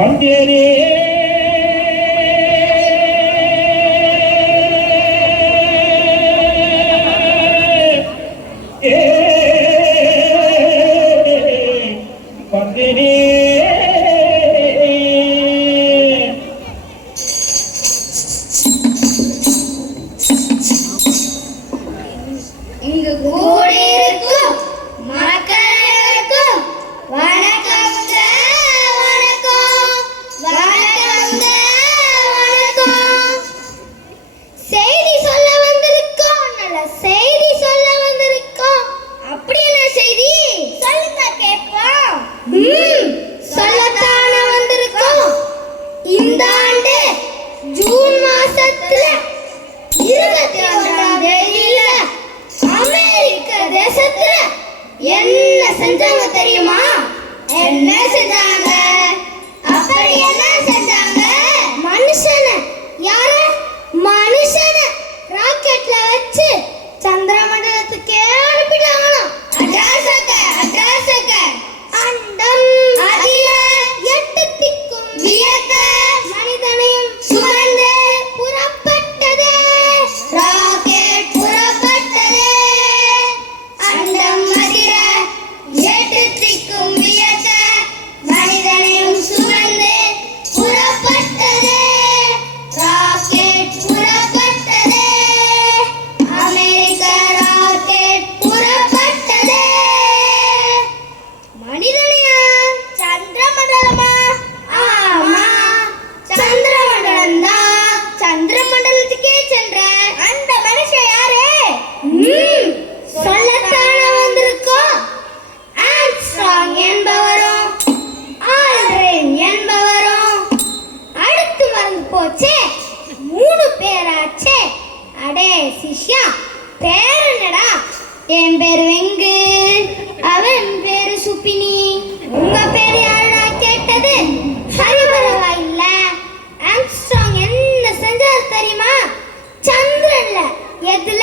வந்தேனே வந்தேனே இங்கு கூடியிருக்கும் மக்களுக்கும் வணக்கம் வணக்கம் வணக்கம் வணக்கம். செய்தி சொல்ல வந்திருக்கோம், நல்ல செய்தி சொல்ல வந்திருக்கோம். அப்படி என்ன செய்தி சொல்லுங்க கேட்போம். சொல்லத்தான வந்திருக்கோம். இந்த ஆண்டு ஜூன் மாசத்துல 21ஆம் தேதியில அமெரிக்க தேசத்துல என்ன செஞ்சாங்க தெரியுமா? என்ன செஞ்சாங்க? அப்படி என்ன செஞ்சாங்க? மனுஷனை, யார மனுஷன ராக்கெட்ல வச்சு சந்திர மண்டலத்துக்கே அனுப்பிட்டாங்களாம். அட்ராசக்க அண்டம் அதில 8 திக்கும் வியக்க மனிதனையும் சுமந்து புறப்பட்டது. ராக்கெட் புறப்பட்டது. அண்டம் அதில 8 திக்கும் வியக்க மனிதனையும் சுமந்து புறப்பட்டது. ராக்கெட் புறப்பட்டது. அமெரிக்க ராக்கெட் புறப்பட்டது. மனிதனையா? சந்திர மண்டலமா? ஆமா, சந்திர மண்டலம் தான். சந்திர மண்டலத்துக்கே சென்ற அந்த மனுஷன் யாரு? சொல்லத்தான வந்திருக்கோம். ஆம்ஸ்ட்ராங் என்பவரும் ஆல்ட்ரின் என்பவரும். அடுத்து மறந்து போச்சே, 3 பேராச்சே. அடே சிஷ்யா, பேர் என்னடா? என் பேரு வெங்கு, அவன் பேரு சுப்பினி. உங்க பேர் யாருடா கேட்டது? சரி, பரவாயில்ல. ஆம்ஸ்ட்ராங் என்ன செஞ்சாரு தெரியுமா? சந்திரன்ல, எதுல?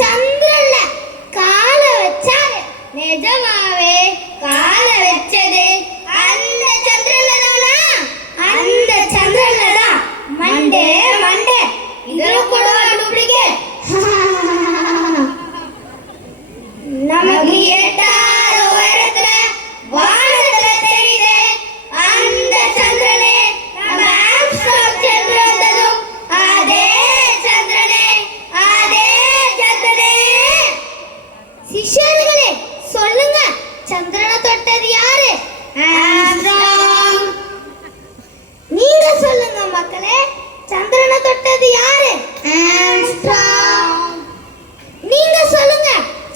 சந்திரன்ல கால வச்சாரு. நிஜமாவே கால வச்சது அந்த சந்திரன்ல தானா? அந்த சந்திரன்ல தான். மண்டே மண்டே, இதுல கூட டூப்ளிகேட். நமக்கு எட்டாத உயரத்துல வானத்துல தெரியுது அந்த சந்திரனே. நம்ம ஆம்ஸ்ட்ராங் சென்று வந்ததும் அதே சந்திரனே, அதே சந்திரனே. சிஷ்யர்களே சொல்லுங்க, சந்திரனை தொட்டது யாரு? ஆம்ஸ்ட்ராங். நீங்க சொல்லுங்க மக்களே, சந்திரனை தொட்டது யாரு? ஆம்ஸ்ட்ராங். நீங்க சொல்லுங்க,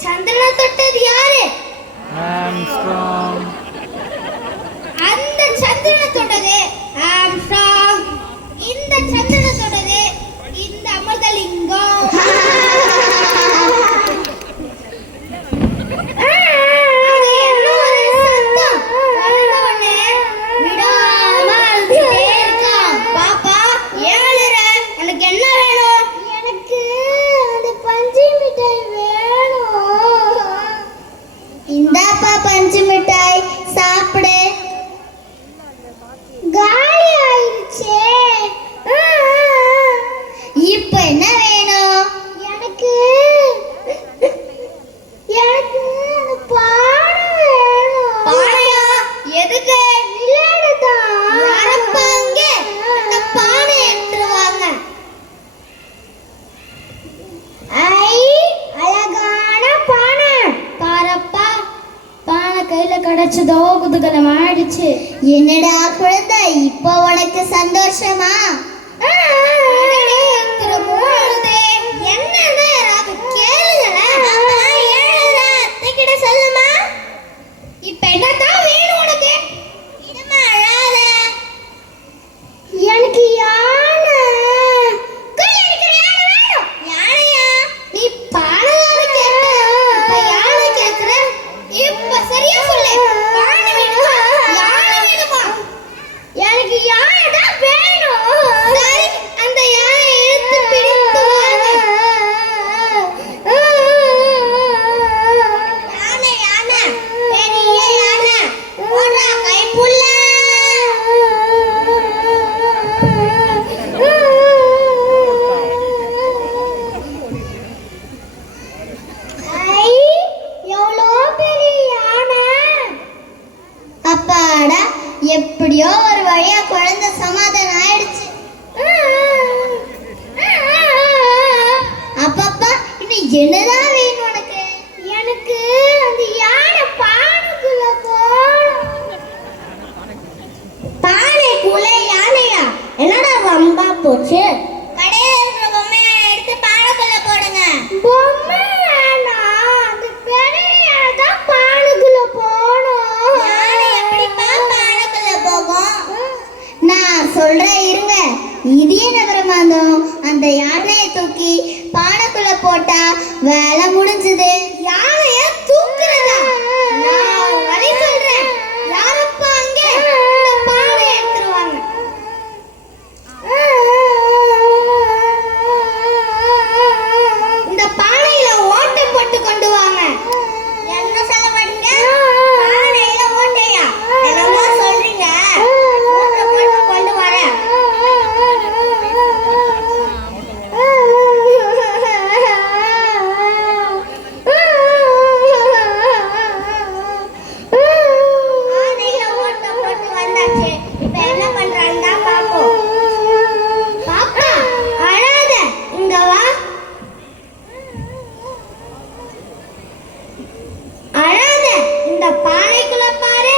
சந்திரனை தொட்டது யாரு? ஆம்ஸ்ட்ராங். அந்த சந்திரனை தொட்டது ஆம்ஸ்ட்ராங். இந்த சந்திரனை தொட்டது இந்த அமிர்தலிங்கம். அங்க என்ன ஒரு சத்தம்? வந்தவனே விடாம அழுதுட்டே இருக்கான். பாப்பா, ஏன் அழுற? உனக்கு என்ன வேணும்? எனக்கு அந்த பஞ்சு மிட்டாய் வேணும். இந்தாப்பா பஞ்சு மிட்டாய், சாப்பிடு. காலி ஆயிடுச்சே. இப்போ என்ன வேணும்? எனக்கு அந்த பானை வேணும். பானையா? எதுக்கு? விளையாடத்தான். யாரப்பா அங்கே? அந்த பானை எடுத்துட்டு வாங்க. ஐ, அழகான பானை. பாரப்பா, பானை கையில கிடைச்சதோ குதூகலம் ஆயிடுச்சு. என்னடா குழந்தை, இப்போ உனக்கு சந்தோஷமா? என்னன்னு யாராவது கேளுங்களேன். அத்தைக்கிட்ட சொல்லுமா. இப்ப என்னதான் வேணும் உனக்கு? இடமா அழாத. எனக்கு யானை. எனக்கு யானை வேணும். யானையா? நீ பானையாரு கேட்ட, இப்ப யானை கேக்குற. இப்ப சரியா சொல்லு. பானை வேணுமா? யானை வேணுமா? எனக்கு யானை தான் வேணும். என்னதான் வேணும் உனக்கு? எனக்கு அந்த யானை பானைக்குள்ள போகணும். பானைக்குள்ள யானையா? என்னடா வம்பா போச்சு? கடையில இருக்கிற பொம்மையை எடுத்து பானைக்குள்ள போடுங்க. பொம்மை வேணாம், அந்த பெரிய தான் பானைக்குள்ள போகணும். யானை எப்படிப்பா பானைக்குள்ள போகும்? நான் சொல்றேன் இருங்க. இது என்ன பிரமாதம்? அந்த யானையை தூக்கி பானைக்குள்ள போட்டா வேலை முடிஞ்சது. யானைய தூக்குறதா? நான் வழி சொல்றேன். யாரப்பா அங்க? இந்த பானை எடுத்துருவாங்க. இந்த பானையில ஓட்டை போட்டு கொண்டு வாங்க. என்ன சொல்ல வரீங்க? பானையில ஓட்டையா? என்னமோ சொல்றீங்க. ஓட்டை போட்டு கொண்டு வரேன். பானையில ஓட்டை போட்டு வந்தாச்சு. இப்ப என்ன பண்றான்னு தான் பாப்போம். பாப்பா, அழாத, இங்க வா. அழாத, இந்த பானைக்குள்ள பாரு.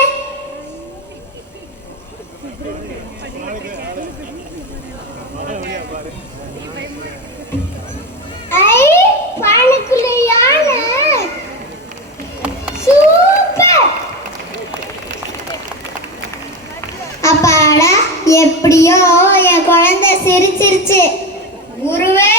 ஐ, பானைக்குள்ள யானை. சூப்பர். அப்பாடா, எப்படியோ என் குழந்தை சிரிச்சிருச்சு. குருவே,